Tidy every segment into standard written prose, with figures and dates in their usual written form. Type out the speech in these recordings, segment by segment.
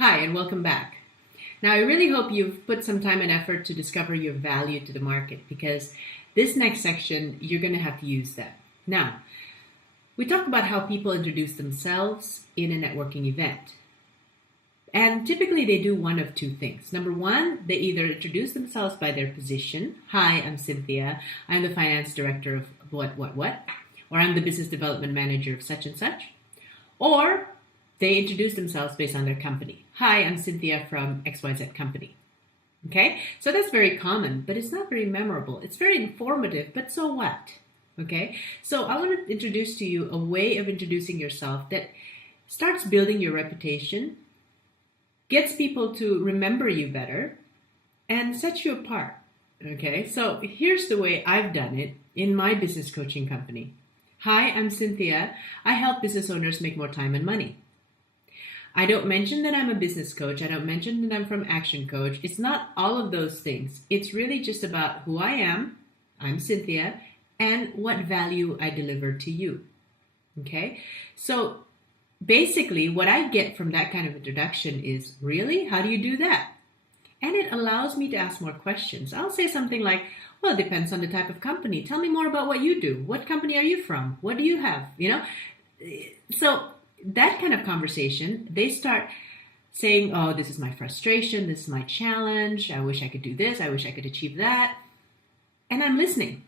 Hi, and welcome back. Now, I really hope you've put some time and effort to discover your value to the market because this next section, you're going to have to use that. Now, we talked about how people introduce themselves in a networking event. And typically they do one of two things. Number one, they either introduce themselves by their position. Hi, I'm Cynthia. I'm the finance director of what, or I'm the business development manager of such and such. Or they introduce themselves based on their company. Hi, I'm Cynthia from XYZ company. Okay, so that's very common, but it's not very memorable. It's very informative, but so what? Okay, so I want to introduce to you a way of introducing yourself that starts building your reputation, gets people to remember you better, and sets you apart. Okay, so here's the way I've done it in my business coaching company. Hi, I'm Cynthia. I help business owners make more time and money. I don't mention that I'm a business coach. I don't mention that I'm from Action Coach. It's not all of those things. It's really just about who I am, I'm Cynthia, and what value I deliver to you. Okay? So basically, what I get from that kind of introduction is, really? How do you do that? And it allows me to ask more questions. I'll say something like, well, it depends on the type of company. Tell me more about what you do. What company are you from? What do you have? So that kind of conversation, they start saying, oh, this is my frustration, this is my challenge, I wish I could do this, I wish I could achieve that. And I'm listening.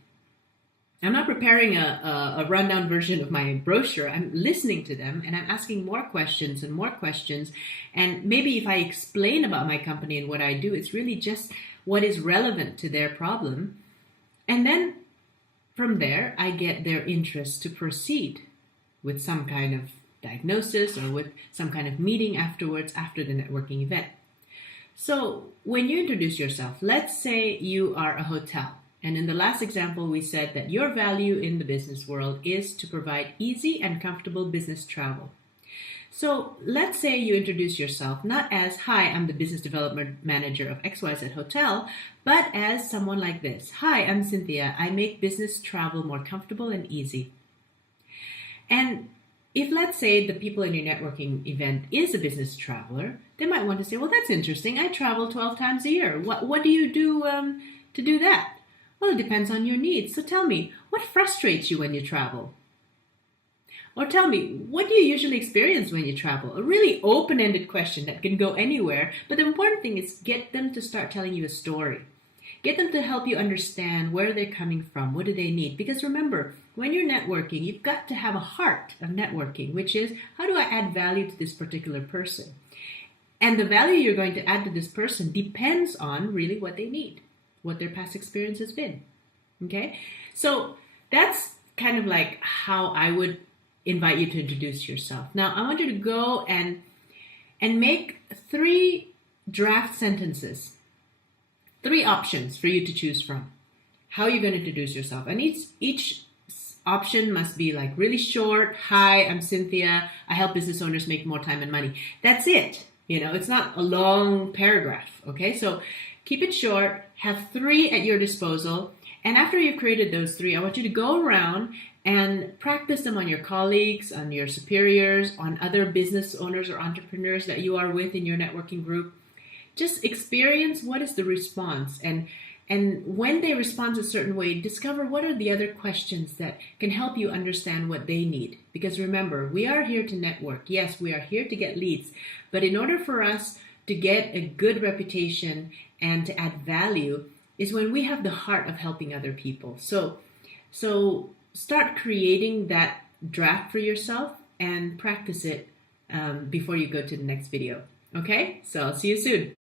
I'm not preparing a rundown version of my brochure. I'm listening to them and I'm asking more questions and more questions. And maybe if I explain about my company and what I do, it's really just what is relevant to their problem. And then from there, I get their interest to proceed with some kind of diagnosis or with some kind of meeting afterwards after the networking event. So when you introduce yourself, let's say you are a hotel. And in the last example, we said that your value in the business world is to provide easy and comfortable business travel. So let's say you introduce yourself not as, hi, I'm the business development manager of XYZ Hotel, but as someone like this. Hi, I'm Cynthia. I make business travel more comfortable and easy. And if, let's say, the people in your networking event is a business traveler, they might want to say, well, that's interesting. I travel 12 times a year. What do you do to do that? Well, it depends on your needs. So tell me, what frustrates you when you travel? Or tell me, what do you usually experience when you travel? A really open-ended question that can go anywhere. But the important thing is get them to start telling you a story. Get them to help you understand where they're coming from. What do they need? Because remember, when you're networking, you've got to have a heart of networking, which is, how do I add value to this particular person? And the value you're going to add to this person depends on really what they need, what their past experience has been. Okay? So that's kind of like how I would invite you to introduce yourself. Now, I want you to go and make 3 draft sentences. 3 options for you to choose from. How are you going to introduce yourself? And each option must be like really short. Hi, I'm Cynthia. I help business owners make more time and money. That's it. It's not a long paragraph. Okay, so keep it short. Have 3 at your disposal. And after you've created those 3, I want you to go around and practice them on your colleagues, on your superiors, on other business owners or entrepreneurs that you are with in your networking group. Just experience what is the response, and when they respond a certain way, discover what are the other questions that can help you understand what they need. Because remember, we are here to network. Yes, we are here to get leads, but in order for us to get a good reputation and to add value is when we have the heart of helping other people. So start creating that draft for yourself and practice it before you go to the next video. Okay, so I'll see you soon.